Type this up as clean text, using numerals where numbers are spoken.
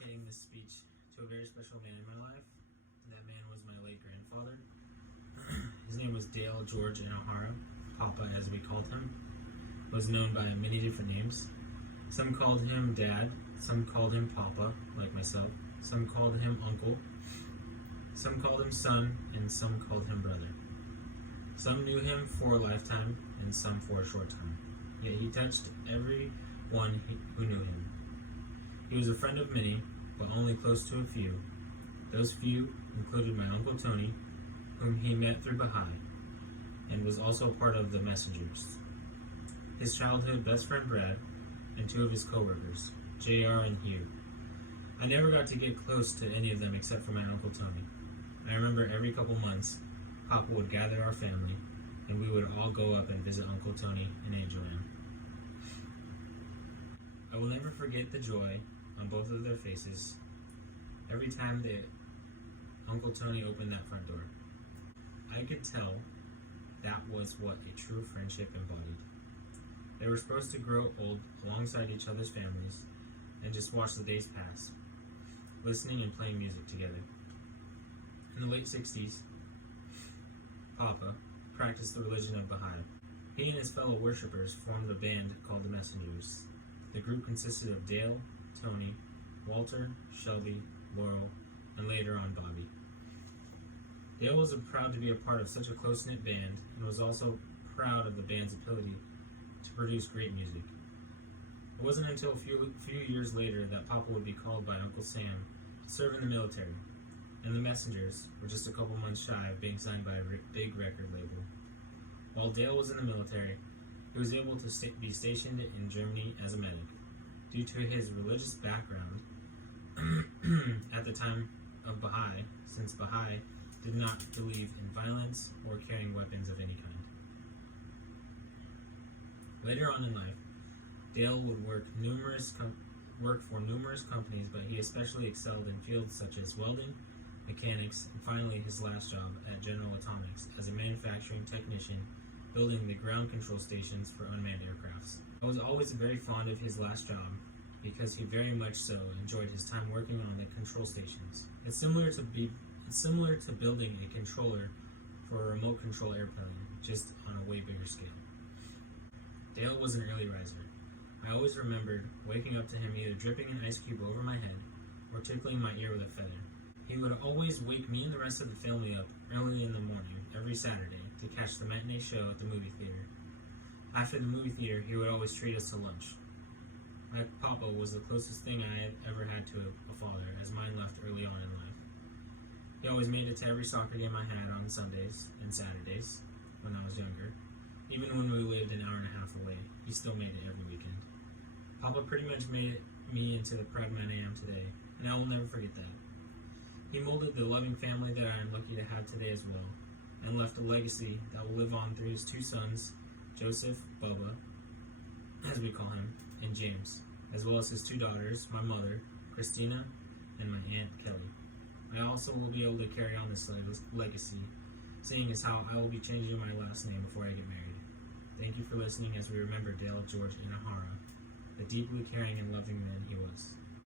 dedicating this speech to a very special man in my life. That man was my late grandfather. His name was Dale George Inohara. Papa, as we called him, was known by many different names. Some called him Dad, some called him Papa, like myself, some called him Uncle, some called him Son, and some called him Brother. Some knew him for a lifetime, and some for a short time. Yet he touched everyone who knew him. He was a friend of many, but only close to a few. Those few included my Uncle Tony, whom he met through Baha'i, and was also part of the Messengers. His childhood best friend Brad, and two of his co-workers, JR and Hugh. I never got to get close to any of them except for my Uncle Tony. I remember every couple months, Papa would gather our family, and we would all go up and visit Uncle Tony and Aunt Joanne. I will never forget the joy on both of their faces every time that Uncle Tony opened that front door. I could tell that was what a true friendship embodied. They were supposed to grow old alongside each other's families and just watch the days pass, listening and playing music together. In the late 60s, Papa practiced the religion of Baha'i. He and his fellow worshippers formed a band called the Messengers. The group consisted of Dale, Tony, Walter, Shelby, Laurel, and later on Bobby. Dale was proud to be a part of such a close-knit band and was also proud of the band's ability to produce great music. It wasn't until a few years later that Papa would be called by Uncle Sam to serve in the military, and the Messengers were just a couple months shy of being signed by a big record label. While Dale was in the military, he was able to be stationed in Germany as a medic. Due to his religious background at the time of Baha'i, since Baha'i did not believe in violence or carrying weapons of any kind. Later on in life, Dale would work for numerous companies, but he especially excelled in fields such as welding, mechanics, and finally his last job at General Atomics as a manufacturing technician building the ground control stations for unmanned aircrafts. I was always very fond of his last job because he very much so enjoyed his time working on the control stations. It's similar to building a controller for a remote control airplane, just on a way bigger scale. Dale was an early riser. I always remembered waking up to him either dripping an ice cube over my head or tickling my ear with a feather. He would always wake me and the rest of the family up early in the morning every Saturday to catch the matinee show at the movie theater. After the movie theater, he would always treat us to lunch. My Papa was the closest thing I had ever had to a father, as mine left early on in life. He always made it to every soccer game I had on Sundays and Saturdays when I was younger. Even when we lived an hour and a half away, he still made it every weekend. Papa pretty much made me into the proud man I am today, and I will never forget that. He molded the loving family that I am lucky to have today as well, and left a legacy that will live on through his two sons, Joseph, Bubba, as we call him, and James, as well as his two daughters, my mother, Christina, and my aunt, Kelly. I also will be able to carry on this legacy, seeing as how I will be changing my last name before I get married. Thank you for listening as we remember Dale George Inohara, the deeply caring and loving man he was.